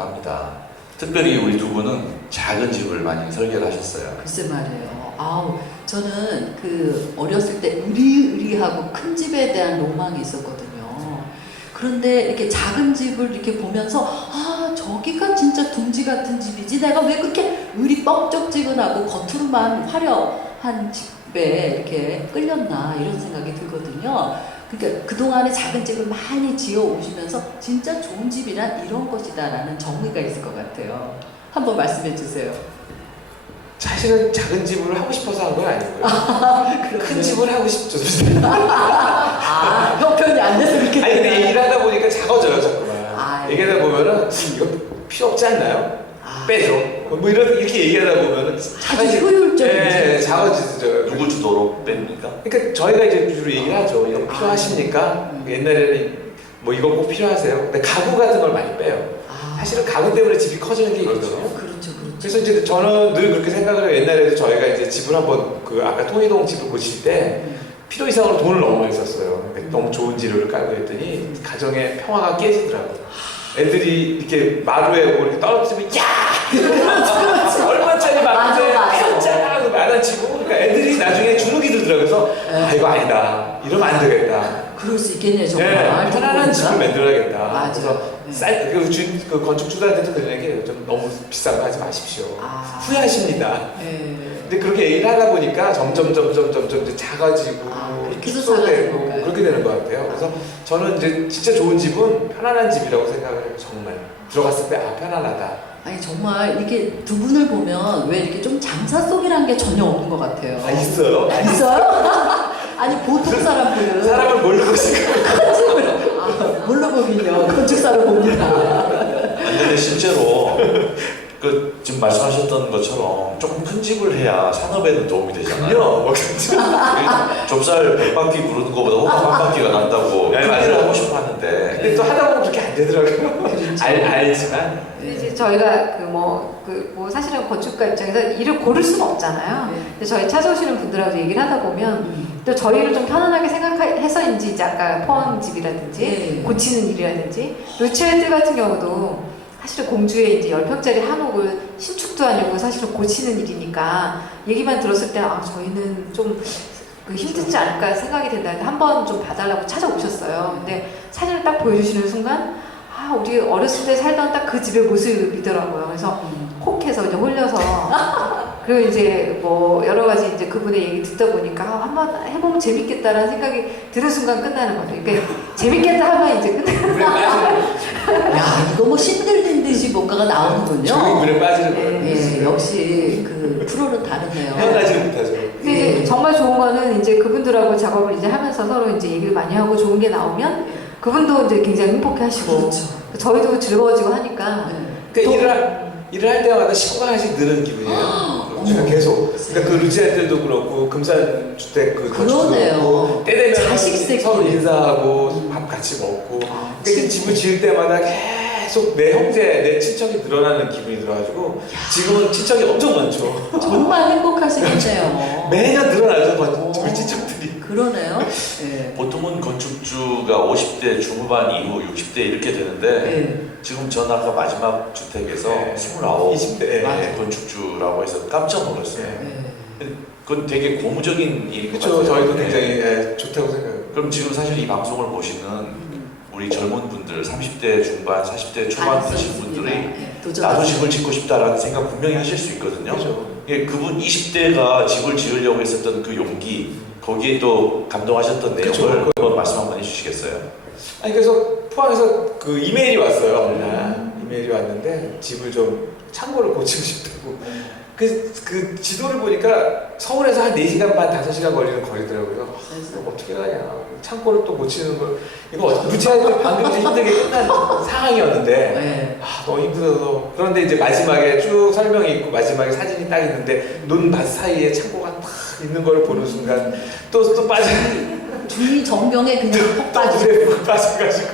생각을 합니다. 특별히 우리 두 분은 작은 집을 많이 설계를 하셨어요. 글쎄 말이에요. 아우, 저는 그 어렸을 때 으리으리하고 큰 집에 대한 로망이 있었거든요. 그런데 이렇게 작은 집을 이렇게 보면서 아, 저기가 진짜 둥지 같은 집이지. 내가 왜 그렇게 을이 뻑적지근하고 겉으로만 화려한 집에 이렇게 끌렸나 이런 생각이 들거든요. 그러니까 그동안에 작은 집을 많이 지어 오시면서 진짜 좋은 집이란 이런 것이다라는 정의가 있을 것 같아요. 한번 말씀해 주세요. 사실은 작은 집을 하고 싶어서 한 건 아니고요. 큰 집을 하고 싶죠. 아, 형편이 안 돼서 그렇게. 아니 근데 얘기를 하다 보니까 작아져요 자꾸만. 아, 얘기하다 보면은 이거 필요 없지 않나요? 빼줘. 뭐 이렇게 얘기하다 보면은 아주 효율적이지. 예, 작아지죠. 누구 주도로 뺍니까? 그러니까 저희가 이제 주로 얘기를 하죠. 이거 필요하십니까? 옛날에는 뭐 이거 꼭 필요하세요? 근데 가구 같은 걸 많이 빼요. 사실은 가구 때문에 집이 커지는 게 있거든요. 그렇죠. 그래서 이제 저는 늘 그렇게 생각을 해요. 옛날에도 저희가 이제 집을 한번 그 아까 통이동 집을 고칠 때 필요 이상으로 돈을 너무 많이 썼어요. 그러니까 너무 좋은 재료를 깔고 했더니 가정의 평화가 깨지더라고요. 애들이 이렇게 마루에 뭐 이렇게 떨어뜨리면 야! 얼마짜리 마루인데 폈잖아! 만원치고 그러니까 애들이 나중에 주눅이 들더라고요. 그래서 아 이거 아니다. 이러면 안 되겠다. 그럴 수 있겠네요, 정말. 네, 편안한 집을 만들어야겠다. 맞아. 그래서 그 건축주들한테도 그런 얘기해요. 좀 너무 비싼 거 하지 마십시오. 후회하십니다. 근데 그렇게 얘기를 하다 보니까 점점 이제 작아지고 축소되고 그렇게 되는 것 같아요. 그래서 저는 이제 진짜 좋은 집은 편안한 집이라고 생각을 해요. 정말 들어갔을 때 아 편안하다. 아니 정말 이렇게 두 분을 보면 왜 이렇게 좀 장사 속이라는 게 전혀 없는 것 같아요. 아 있어요? 있어요? 아니 보통 사람들은 사람을 뭘로 보실까요? 큰 집을 뭘로 보긴요. 건축사로 봅니다. 근데 실제로 그 지금 말씀하셨던 것처럼 조금 큰 집을 해야 산업에는 도움이 되잖아요. 좁쌀 100바퀴 구르는 것보다 호박 한 바퀴가 난다고 크기를 하고 싶어 하는데 근데 또 하다 보면 그렇게 안 되더라고요. 알지만. 근데 이제 저희가 사실은 건축가 입장에서 일을 고를 수는 없잖아요. 근데 저희 찾아오시는 분들하고 얘기를 하다 보면 또 저희를 좀 편안하게 생각해서인지 이제 아까 포함집이라든지 고치는 일이라든지 루치아이들 같은 경우도 사실은 공주에 이제 10평짜리 한옥을 신축도 아니고 사실은 고치는 일이니까 얘기만 들었을 때 아 저희는 좀 힘들지 않을까 생각이 된다는데 한번 좀 봐달라고 찾아오셨어요. 근데 사진을 딱 보여주시는 순간 아 우리 어렸을 때 살던 딱 그 집의 모습이더라고요. 그래서 혹해서 이제 홀려서 그리고 이제 뭐 여러 가지 이제 그분의 얘기 듣다 보니까 아, 한번 해보면 재밌겠다라는 생각이 드는 순간 끝나는 거죠. 그러니까 재밌겠다 하면 이제 끝나는 야 이거 뭐 신들린 듯이 뭔가가 나오는군요. 저기 물에 빠지는 거예요. 예, 역시 그 프로는 다르네요. 헤어나지 못하죠. 근데 이제 정말 좋은 거는 이제 그분들하고 작업을 이제 하면서 서로 이제 얘기를 많이 하고 좋은 게 나오면 그분도 이제 굉장히 행복해 하시고 그렇죠. 저희도 즐거워지고 하니까 그러니까 일을 할 때마다 식구가 하나씩 늘는 기분이에요. 제가 계속. 그러니까 그 루치아들도 그렇고 금산주택 그 건축도 그렇고 때 되면 자식새끼. 서로 인사하고 밥 같이 먹고 그러니까 집을 지을 때마다 계속 내 형제, 내 친척이 늘어나는 기분이 들어가지고 지금은 친척이 엄청 많죠. 정말 행복하시겠네요. 매년 늘어나죠, 우리 친척들이. 그러네요. 예. 보통은 건축주가 50대 중후반 이후 60대 이렇게 되는데 지금 전 아까 마지막 주택에서 29 20대 건축주라고 해서 깜짝 놀랐어요. 그건 되게 고무적인 일인 것 같아요. 그렇죠. 저희도 굉장히 좋다고 생각해요. 그럼 지금 사실 이 방송을 보시는 우리 젊은 분들 30대 중반, 40대 초반 되신 분들이 나도 집을 짓고 싶다라는 생각 분명히 하실 수 있거든요. 그렇죠. 예, 그분 20대가 집을 지으려고 했었던 그 용기 거기에 또 감동하셨던 내용을 그쵸. 한번 말씀 한번 해주시겠어요? 아니 그래서 포항에서 그 이메일이 왔어요. 어느 날 이메일이 왔는데 집을 좀 창고를 고치고 싶다고. 그 지도를 보니까 서울에서 한 4시간 반, 5시간 걸리는 거리더라고요. 이거 어떻게 가냐. 창고를 또 고치는 걸. 이거 루치아이들 방금 힘들게 끝난 상황이었는데 아, 너무 힘들어서. 그런데 이제 마지막에 쭉 설명이 있고 마지막에 사진이 딱 있는데 논밭 사이에 창고가 딱 있는 걸 보는 순간 또 빠지는. 주위 정경에 그냥 푹 빠지고. 푹 빠져가지고.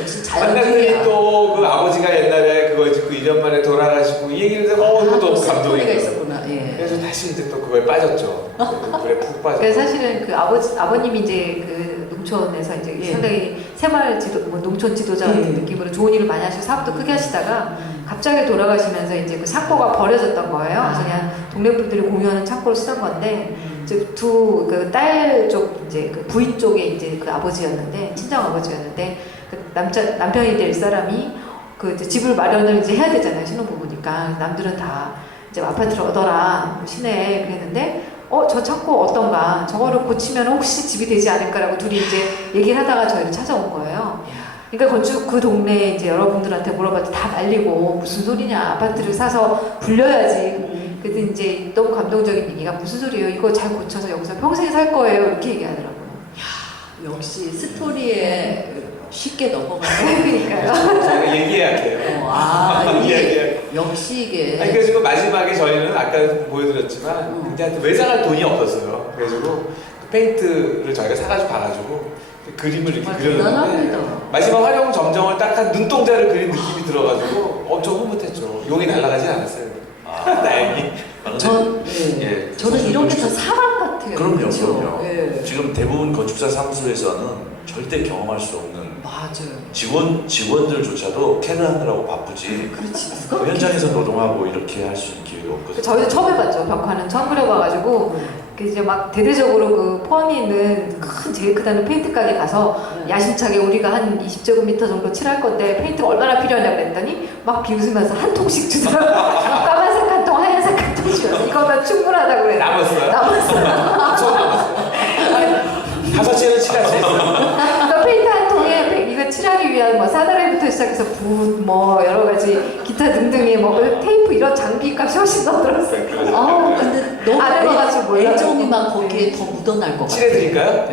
역시 만났더니 자연주의야. 또 그 아버지가 옛날에 그거 짓고 2년 만에 돌아가시고 이 얘기를 듣고 너무 스토리가 감동이 있었구나. 예. 그래서 다시 이제 또 그거에 빠졌죠. 물에 푹 빠져. 그래서 사실은 그 아버님이 이제 그 농촌에서 이제 예. 상당히 새마을 지도, 뭐 농촌 지도자 같은 예. 느낌으로 좋은 일을 많이 하시고 사업도 크게 하시다가 갑자기 돌아가시면서 이제 그 창고가 버려졌던 거예요. 그래서 그냥 동네 분들이 공유하는 창고를 쓰던 건데 이제 두 그 딸 쪽 이제 그 부인 쪽에 이제 그 아버지였는데 친정 아버지였는데 그 남편이 될 사람이 그 이제 집을 마련을 이제 해야 되잖아요. 신혼부부니까 남들은 다 이제 아파트를 얻어라 시내에 그랬는데 저 창고 어떤가 저거를 고치면 혹시 집이 되지 않을까라고 둘이 이제 얘기를 하다가 저희를 찾아온 거예요. 그러니까 건축 그 동네 이제 여러분들한테 물어봤더니 다 말리고 무슨 소리냐 아파트를 사서 불려야지. 그래서 이제 너무 감동적인 얘기가 무슨 소리예요? 이거 잘 고쳐서 여기서 평생 살 거예요. 이렇게 얘기하더라고요. 역시 스토리에 쉽게 넘어가요. 그러니까요. 저희가 얘기해야 돼요. 이게 역시 이게 아니, 그래서 마지막에 저희는 아까 보여드렸지만 굉장히 외상할 돈이 없었어요. 그래가지고 그 페인트를 저희가 사가지고 봐가지고 그림을 이렇게 그려줬는데 대단합니다. 마지막 활용 점정을 딱 한 눈동자를 그린 느낌이 들어가지고 엄청 흐뭇했죠. 용이 날아가지 않았어요. 다행히. 저는 이런 게 다 사랑 같아요. 그럼요, 그렇죠? 그럼요. 예. 지금 대부분 건축사 사무소에서는 절대 경험할 수 없는 맞아요. 직원들조차도 캐를 하느라고 바쁘지. 그렇지. 그 현장에서 노동하고 이렇게 할 수 있는 기회가 없거든요. 저희도 처음 해봤죠. 벽화는 처음 그려봐가지고 그 이제 막 대대적으로 그 포항에 있는 큰 제일 크다는 페인트 가게 가서 야심차게 우리가 한 20제곱미터 정도 칠할 건데 페인트가 얼마나 필요하냐고 그랬더니 막 비웃으면서 한 통씩 주더라고요. 까만색 한 통, 하얀색 한 통 주면서 이거면 충분하다고 그래요. 남았어요? 남았어요. 엄청 남았어요. 다섯 채는 칠할 수 있어요. 그러니까 페인트 한 통에 이거 칠하기 위한 뭐 사다리부터 시작해서 붓, 뭐 여러 가지 기타 등등의 뭐 테이프 이런 장비값이 훨씬 더 들었어요. 근데 너무 안 해봐가지고 몰라요. 애정이 막 거기에 더 묻어날 것 같아요. 칠해드릴까요?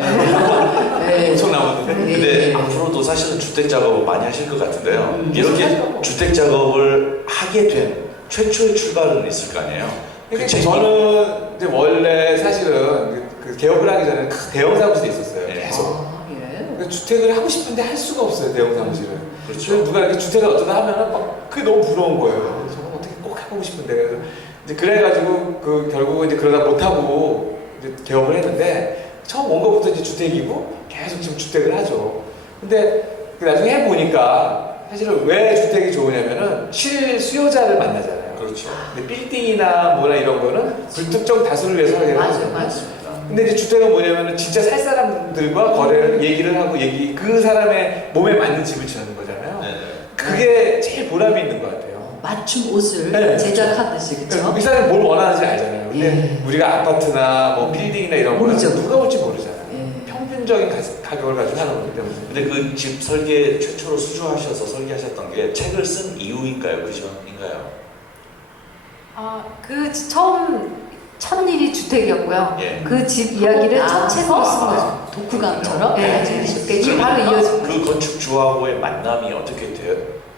네. 엄청 남았는데. 근데 앞으로도 사실은 주택 작업을 많이 하실 것 같은데요. 이렇게 주택 작업을 하게 된 최초의 출발은 있을 거 아니에요? 그러니까 저는 이제 원래 사실은 그 개업을 하기 전에 큰 대형 사무실에 있었어요. 네. 계속. 예. 그러니까 주택을 하고 싶은데 할 수가 없어요. 대형 사무실은. 그렇죠. 그래서 누가 이렇게 주택을 어쩌다 하면은 막 그게 너무 부러운 거예요. 저는 어떻게 꼭 해보고 싶은데. 그래서 이제 그래가지고 그 결국은 이제 그러다 못하고 이제 개업을 했는데 처음 온 것부터 이제 주택이고 계속 지금 주택을 하죠. 근데 그 나중에 해보니까 사실은 왜 주택이 좋으냐면은 실수요자를 만나잖아요. 그렇죠. 근데 빌딩이나 뭐나 이런 거는 불특정 다수를 위해서 하게 되는 맞아요, 거죠. 맞아요. 근데 이제 주택은 뭐냐면은 진짜 살 사람들과 거래를 얘기를 하고 그 사람의 몸에 맞는 집을 지어는 거잖아요. 네. 그게 제일 보람이 있는 것 같아요. 맞춤 옷을 네. 제작하듯이 그렇죠? 이 사람이 뭘 원하는지 알잖아요. 근데 예. 우리가 아파트나 뭐 빌딩이나 이런 거는 모르죠. 누가 올지 모르잖아요. 예. 평균적인 가격을 가지고 하는 거기 때문에. 근데 그 집 설계 최초로 수주하셔서 설계하셨던 게 책을 쓴 이유인가요? 그 전인가요? 그 처음 첫 일이 주택이었고요. 예. 그 집 이야기를 첫 책으로 쓴 거죠. 독후감처럼? 네. 이게 바로 이어진 거죠. 그 건축주하고의 만남이 어떻게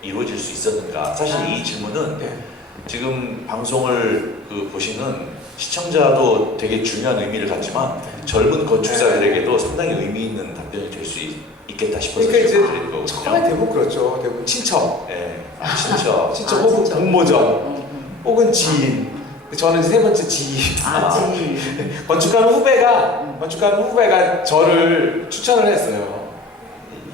이루어질 수 있었는가? 사실 이 질문은 네. 지금 방송을 보시는 시청자도 되게 중요한 의미를 갖지만 젊은 건축사들에게도 상당히 의미 있는 답변이 될 수 있겠다 싶어서 그러니까 이제 질문을 드린 처음에 거거든요. 대부분 그렇죠. 대부분 친척, 네. 친척. 친척 혹은 진짜. 공모전, 혹은 지인. 저는 이제 세 번째 지인. 건축가는 후배가 저를 추천을 했어요.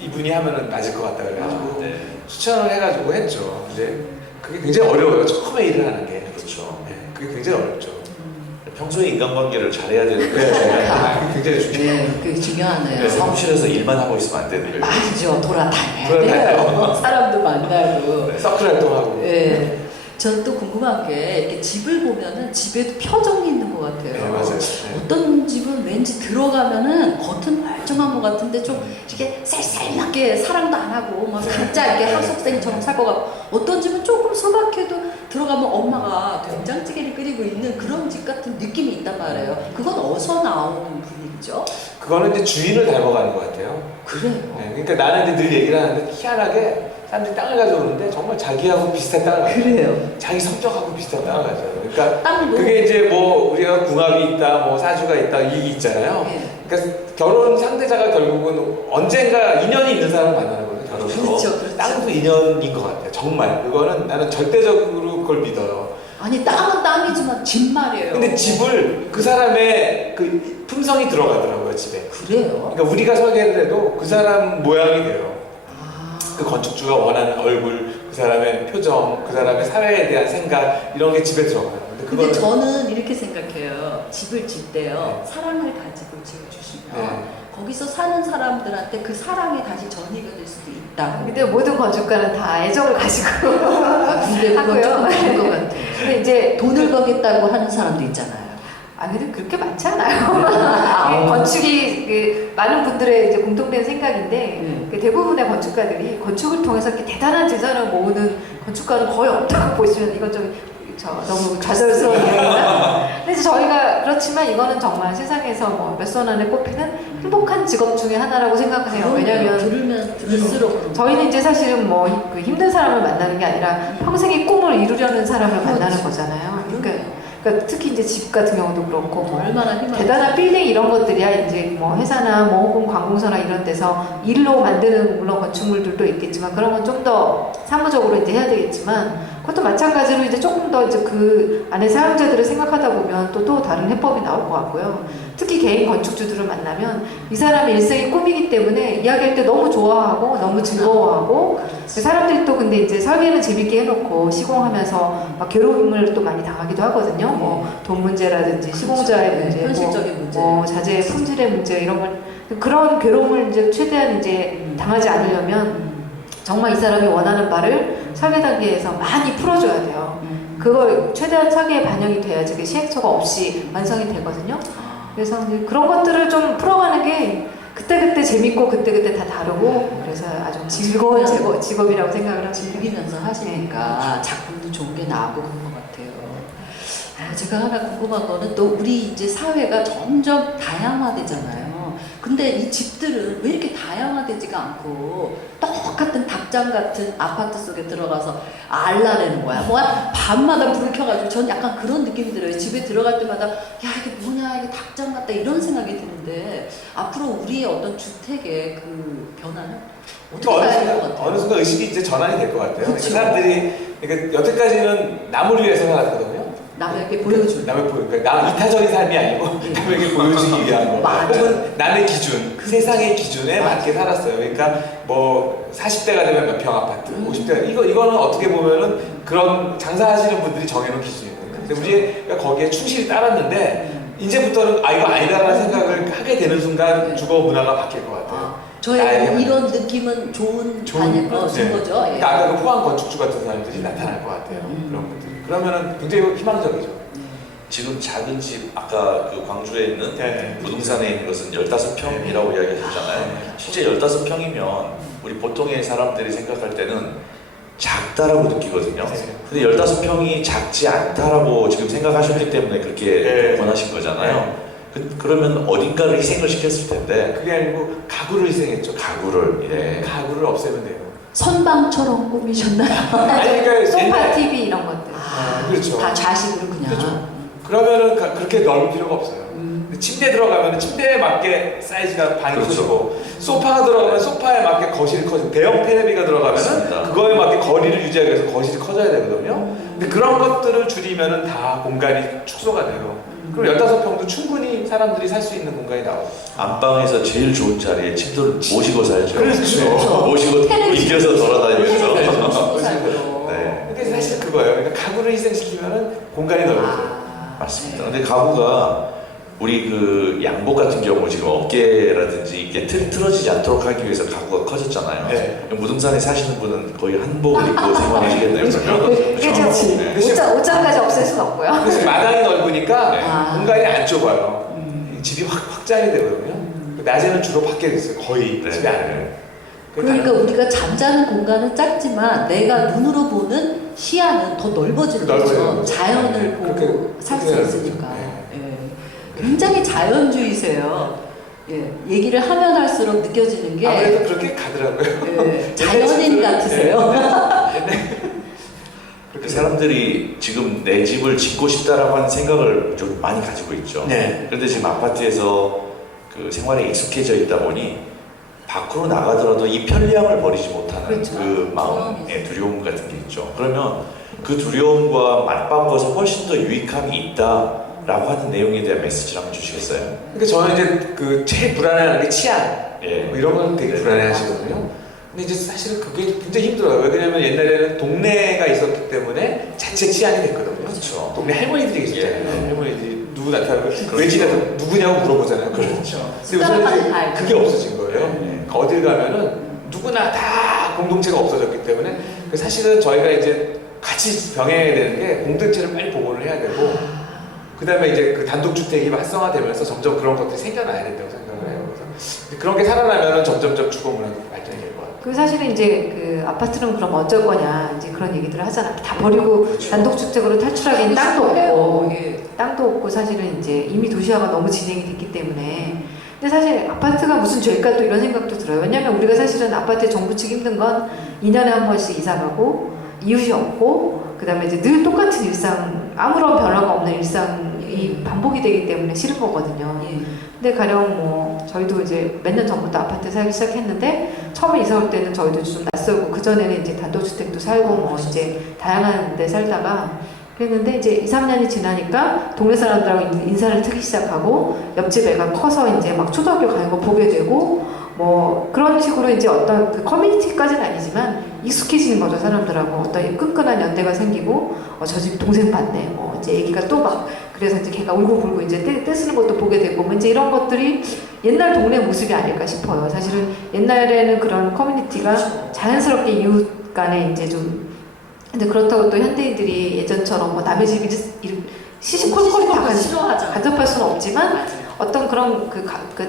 이분이 하면은 맞을 것 같다 그래가지고 네. 추천을 해가지고 했죠. 근데 그게 굉장히 어려워요. 처음에 일을 하는 게. 그렇죠. 네, 그게 굉장히 어렵죠. 평소에 인간관계를 잘해야 되는 네, 거예요. 그게 굉장히 중요해요. 네, 그게 중요하네요. 네, 사무실에서 일만 하고 있으면 안 되는 거예요. 맞죠. 돌아다녀야 돌아다녀요. 돼요. 사람도 만나고. 네, 서클 활동하고. 예. 전 또 궁금한 게 이렇게 집을 보면은 집에도 표정이 있는 것 같아요. 네, 맞아요. 네. 어떤 집은 왠지 들어가면은 겉은 멀쩡한 것 같은데 좀 이렇게 쌀쌀하게 사랑도 안 하고 막 가짜 이렇게 하숙생처럼 살 것 같고 어떤 집은 조금 소박해도 들어가면 엄마가 된장찌개를 끓이고 있는 그런 집 같은 느낌이 있단 말이에요. 그건 어디서 나오는 분위기죠? 그거는 이제 주인을 닮아가는 것 같아요. 그래요. 네, 그러니까 나는 이제 늘 얘기를 하는데 희한하게 사람들이 땅을 가져오는데 정말 자기하고 비슷한 땅을 가져요. 그래요. 자기 성격하고 비슷한 땅을 가져요. 그러니까 땅도. 그게 이제 뭐 우리가 궁합이 있다, 뭐 사주가 있다 이 있잖아요. 예. 그러니까 결혼 상대자가 결국은 언젠가 인연이 있는 사람을 만나는 거예요. 가로서 그렇죠, 그렇죠. 땅도 인연인 것 같아요. 정말 그거는 나는 절대적으로 그걸 믿어요. 아니 땅은 땅이지만 집 말이에요. 근데 집을 그 사람의 그 품성이 들어가더라고요 집에. 그래요? 그러니까 우리가 설계를 해도 그 사람 모양이 돼요. 아. 그 건축주가 원하는 얼굴, 그 사람의 표정, 그 사람의 사회에 대한 생각 이런 게 집에 들어가요. 근데 저는 이렇게 생각해요. 집을 짓 때요. 네. 사랑을 가지고 지어주시면 네. 거기서 사는 사람들한테 그 사랑이 다시 전이가 될 수도 있다고. 근데 모든 건축가는 다 애정을 가지고 아, 근데 그건 하고요. 조금 다른 것 같아요. 근데 이제 돈을 거겠다고 하는 사람도 있잖아요. 아 근데 그렇게 많지 않아요. 이게 건축이 그 많은 분들의 이제 공통된 생각인데 그 대부분의 건축가들이 건축을 통해서 이렇게 대단한 재산을 모으는 건축가는 거의 없다고 보시면 이건 좀 너무 좌절스러운 이야기나. 근데 이제 저희가 그렇지만 이거는 정말 세상에서 뭐 몇 손 안에 꼽히는 행복한 직업 중에 하나라고 생각해요. 왜냐하면 들으면 들을수록 저희는 이제 사실은 뭐 그 힘든 사람을 만나는 게 아니라 평생의 꿈을 이루려는 사람을 만나는 거잖아요. 그러니까 특히 이제 집 같은 경우도 그렇고 뭐 얼마나 희망 대단한 빌딩 이런 것들이야 이제 뭐 회사나 뭐 혹은 관공서나 이런 데서 일로 만드는 물론 건축물들도 있겠지만 그런 건 좀 더 사무적으로 이제 해야 되겠지만 그것도 마찬가지로 이제 조금 더 이제 그 안에 사용자들을 생각하다 보면 또 다른 해법이 나올 것 같고요. 특히 개인 건축주들을 만나면 이 사람의 일생의 꿈이기 때문에 이야기할 때 너무 좋아하고 너무 즐거워하고 사람들이 또 근데 이제 설계는 재밌게 해놓고 시공하면서 막 괴로움을 또 많이 당하기도 하거든요. 뭐 돈 문제라든지 시공자의 문제, 현실적인 문제, 뭐 자재의 품질의 문제 이런 걸 그런 괴로움을 이제 최대한 이제 당하지 않으려면 정말 이 사람이 원하는 바를 설계 단계에서 많이 풀어줘야 돼요. 그걸 최대한 설계에 반영이 돼야지 그 시행착오 없이 완성이 되거든요. 그래서 이제 그런 것들을 좀 풀어가는 게 그때그때 재밌고 그때그때 다 다르고 그래서 아주 즐거운 직업이라고 생각을 합니다. 즐기면서 하시니까 작품도 좋은 게 나오고 그런 것 같아요. 제가 하나 궁금한 거는 또 우리 이제 사회가 점점 다양화되잖아요. 근데 이 집들은 왜 이렇게 다양화되지가 않고 똑같은 닭장 같은 아파트 속에 들어가서 알라래는 거야. 뭐 밤마다 불을 켜가지고 전 약간 그런 느낌이 들어요. 집에 들어갈 때마다 야 이게 뭐냐 이게 닭장 같다 이런 생각이 드는데 앞으로 우리의 어떤 주택의 그 변화는 어떻게 가야 될 것 같아요? 어느 순간 의식이 이제 전환이 될 것 같아요. 그렇죠. 사람들이 그러니까 여태까지는 남을 위해서 살았거든요. 남에게 보여주는. 남의 그러니까 남 이타적인 삶이 아니고 남에게 보여주기 위한 거. 맞아. 혹은 남의 기준, 세상의 기준에 맞게 살았어요. 그러니까 뭐 40대가 되면 몇 평 아파트, 50대가 이거는 어떻게 보면은 그런 장사하시는 분들이 정해놓은 기준이거든요. 근데 우리가 거기에 충실히 따랐는데 이제부터는 이거 아니다라는 생각을 하게 되는 순간 주거 문화가 바뀔 것 같아요. 저의 뭐 이런 느낌은 좋은 네. 거죠. 예. 그러니까 아까 그 포항 건축주 같은 사람들이 나타날 것 같아요. 그런 분들이. 그러면은 굉장히 희망적이죠. 지금 작은 집 아까 그 광주에 있는 네. 부동산에 있는 것은 15평이라고 이야기하셨잖아요. 실제 15평이면 우리 보통의 사람들이 생각할 때는 작다라고 느끼거든요. 근데 15평이 작지 않다라고 지금 생각하셨기 때문에 그렇게 권하신 거잖아요. 그러면 어딘가를 희생을 시켰을 텐데 그게 아니고 가구를 희생했죠. 가구를 예. 가구를 없애면 돼요. 선방처럼 꾸미셨나요? 아니 그러니까 소파, TV 이런 것들. 그렇죠. 다 좌식으로 그냥. 그렇죠. 그러면은 그렇게 넓을 필요가 없어요. 침대 들어가면 침대에 맞게 사이즈가 방이 그렇죠. 커지고 소파가 들어가면 소파에 맞게 거실이 커지고 대형 테레비가 들어가면 맞습니다. 그거에 맞게 거리를 유지하기 위해서 거실이 커져야 되거든요. 근데 그런 것들을 줄이면은 다 공간이 축소가 돼요. 그럼 15평도 충분히 사람들이 살 수 있는 공간이 나와요. 안방에서 제일 좋은 자리에 침대를 모시고 살죠. 그렇죠. 모시고 이겨서 돌아다니면서. 모시고 살고. 네. 근데 사실 그거예요. 그러니까 가구를 희생시키면은 공간이 넓어져요. 맞습니다. 근데 가구가 우리 그 양복 같은 경우 지금 어깨라든지 이게 틀이 틀어지지 않도록 하기 위해서 가구가 커졌잖아요. 네. 무등산에 사시는 분은 거의 한복을 입고 생활하시겠네요. 그렇죠. 네. 옷장까지 없앨 수는 없고요. 그래서 마당이 넓으니까 네. 공간이 안 좁아요. 집이 확장이 되거든요. 낮에는 주로 밖에 있어요. 거의 네. 집에 안에는. 그러니까 우리가 잠자는 공간은 작지만 내가 눈으로 보는 시야는 더 넓어지는 거죠. 넓어요. 자연을 네. 보고 그렇게 살 수 그렇게 있으니까. 네. 예. 굉장히 자연주의세요. 예. 얘기를 하면 할수록 느껴지는 게 아무래도 그렇게 가더라고요. 예. 자연인 같으세요. 그렇게 사람들이 지금 내 집을 짓고 싶다라고 하는 생각을 좀 많이 가지고 있죠. 네. 그런데 지금 아파트에서 그 생활에 익숙해져 있다 보니 밖으로 나가더라도 이 편리함을 버리지 못하는 그렇죠. 그 마음의 두려움 같은 게 있죠. 그러면 그 두려움과 맞바꿔서 훨씬 더 유익함이 있다라고 하는 내용에 대한 메시지를 한번 주시겠어요? 그러니까 저는 이제 그 제일 불안해하는 게 치안 예. 뭐 이런 건 되게 네. 불안해하시거든요. 근데 이제 사실은 그게 굉장히 힘들어요. 왜냐면 옛날에는 동네가 있었기 때문에 자체 치안이 됐거든요. 그렇죠. 동네 할머니들이 계셨잖아요. 예. 할머니들이 누구 나타나면 외지에서 누구냐고 물어보잖아요. 그렇죠. 근데 요새는 이제 그게 없어진 거예요. 네. 그러니까 어딜 가면은 누구나 다 공동체가 없어졌기 때문에 그 사실은 저희가 이제 같이 병행해야 되는 게 공동체를 빨리 복원을 해야 되고 그 다음에 이제 그 단독주택이 활성화되면서 점점 그런 것들이 생겨나야 된다고 생각을 해요. 그래서 그런 게 살아나면은 점점점 주거문화가 발전이 될 것 같아요. 그 사실은 이제 그 아파트는 그럼 어쩔 거냐 이제 그런 얘기들을 하잖아. 다 버리고 그렇죠. 단독주택으로 탈출하기엔 땅도 없고 예. 땅도 없고 사실은 이제 이미 도시화가 너무 진행이 됐기 때문에 근데 사실 아파트가 무슨 죄일까 또 이런 생각도 들어요. 왜냐면 우리가 사실은 아파트에 정부 측 힘든 건 2년에 한 번씩 이사 가고 이웃이 없고 그 다음에 이제 늘 똑같은 일상 아무런 변화가 없는 일상이 반복이 되기 때문에 싫은 거거든요. 예. 근데 가령 뭐 저희도 이제 몇 년 전부터 아파트 살기 시작했는데 처음에 이사 올 때는 저희도 좀 낯설고 그 전에는 이제 단독주택도 살고 뭐 이제 다양한 데 살다가 그랬는데 이제 2, 3년이 지나니까 동네 사람들하고 인사를 트기 시작하고 옆집 애가 커서 이제 막 초등학교 가는 거 보게 되고 뭐 그런 식으로 이제 어떤 그 커뮤니티까지는 아니지만 익숙해지는 거죠. 사람들하고 어떤 끈끈한 연대가 생기고 저 집 동생 봤네 뭐 이제 애기가 또 막 그래서 이제 걔가 울고 불고 이제 떼쓰는 것도 보게 되고 뭐 이제 이런 것들이 옛날 동네 모습이 아닐까 싶어요. 사실은 옛날에는 그런 커뮤니티가 자연스럽게 이웃 간에 이제 좀 근데 그렇다고 또 현대인들이 예전처럼 뭐 남의 집 시시콜콜 다 싫어하잖아요. 간섭할 수는 없지만 맞아요. 어떤 그런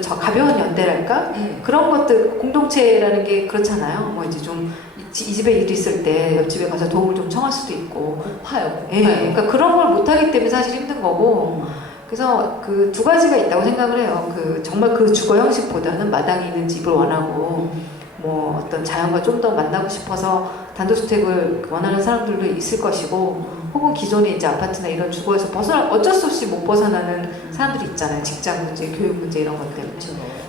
저 가벼운 연대랄까 예. 그런 것들 공동체라는 게 그렇잖아요. 뭐 이제 좀 이 집에 일이 있을 때 옆집에 가서 도움을 좀 청할 수도 있고 고파요. 예, 그러니까 그런 걸 못하기 때문에 사실 힘든 거고 그래서 그 두 가지가 있다고 생각을 해요. 그 정말 그 주거 형식보다는 마당에 있는 집을 원하고 뭐 어떤 자연과 좀 더 만나고 싶어서 단독주택을 원하는 사람들도 있을 것이고 혹은 기존의 이제 아파트나 이런 주거에서 어쩔 수 없이 못 벗어나는 사람들이 있잖아요. 직장 문제, 교육 문제 이런 것 때문에.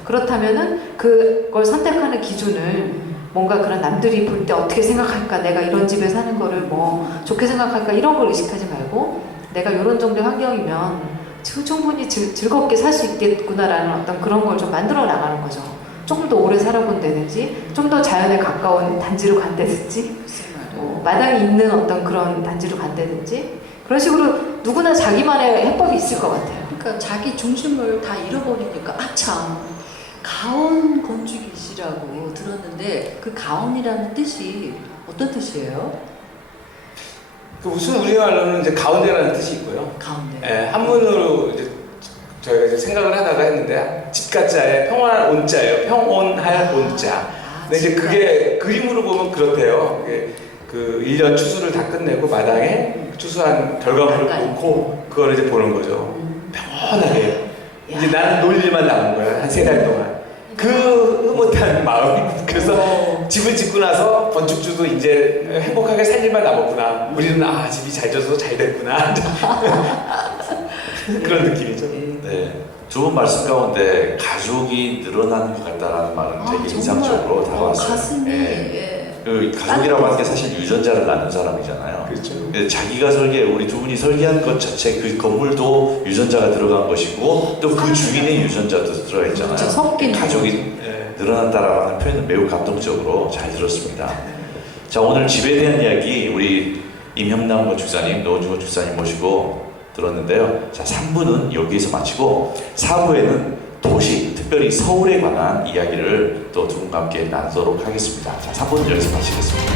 그렇다면은 그걸 선택하는 기준을 뭔가 그런 남들이 볼 때 어떻게 생각할까, 내가 이런 집에 사는 거를 뭐 좋게 생각할까 이런 걸 의식하지 말고 내가 이런 정도의 환경이면 충분히 즐겁게 살 수 있겠구나라는 어떤 그런 걸 좀 만들어 나가는 거죠. 조금 더 오래 살아본다든지 좀 더 자연에 가까운 단지로 간다든지 뭐 마당이 있는 어떤 그런 단지로 간다든지 그런 식으로 누구나 자기만의 해법이 있을 것 같아요. 그러니까 자기 중심을 다 잃어버리니까 아참 가온 건축이시라고 들었는데 그 가온이라는 뜻이 어떤 뜻이에요? 그 무슨 우리말로는 이제 가운데라는 뜻이 있고요. 가운데. 예, 한문으로 이제 저희가 이제 생각을 하다가 했는데 집가자에 평온할 온자예요. 평온할 온자. 근데 이제 그게 그림으로 보면 그렇대요. 그 1년 추수를 다 끝내고 마당에 추수한 결과물을 놓고 그걸 이제 보는 거죠. 평온하게. 이제 나는 놀 일만 남은 거야. 한 3달 동안. 그 흐뭇한 마음. 그래서 집을 짓고 나서 건축주도 이제 행복하게 살 일만 남았구나. 우리는 집이 잘 져서 잘 됐구나. 그런 느낌이죠. 네. 두 분 말씀 가운데 가족이 늘어나는 것 같다라는 말은 되게 인상적으로 다가왔어요. 가슴이 예. 그 가족이라고 하는 게 사실 유전자를 낳는 사람이잖아요. 그렇죠. 자기가 우리 두 분이 설계한 것 자체 그 건물도 유전자가 들어간 것이고 또 그 주인의 유전자도 들어가 있잖아요. 그렇죠. 섞인 가족이 늘어난다라고 하는 표현은 매우 감동적으로 잘 들었습니다. 자, 오늘 집에 대한 이야기 우리 임형남 건축사님, 노준호 건축사님 모시고 들었는데요. 자, 3부는 여기에서 마치고 4부에는 도시, 특별히 서울에 관한 이야기를 또 두 분과 함께 나누도록 하겠습니다. 자, 3부는 여기서 마치겠습니다.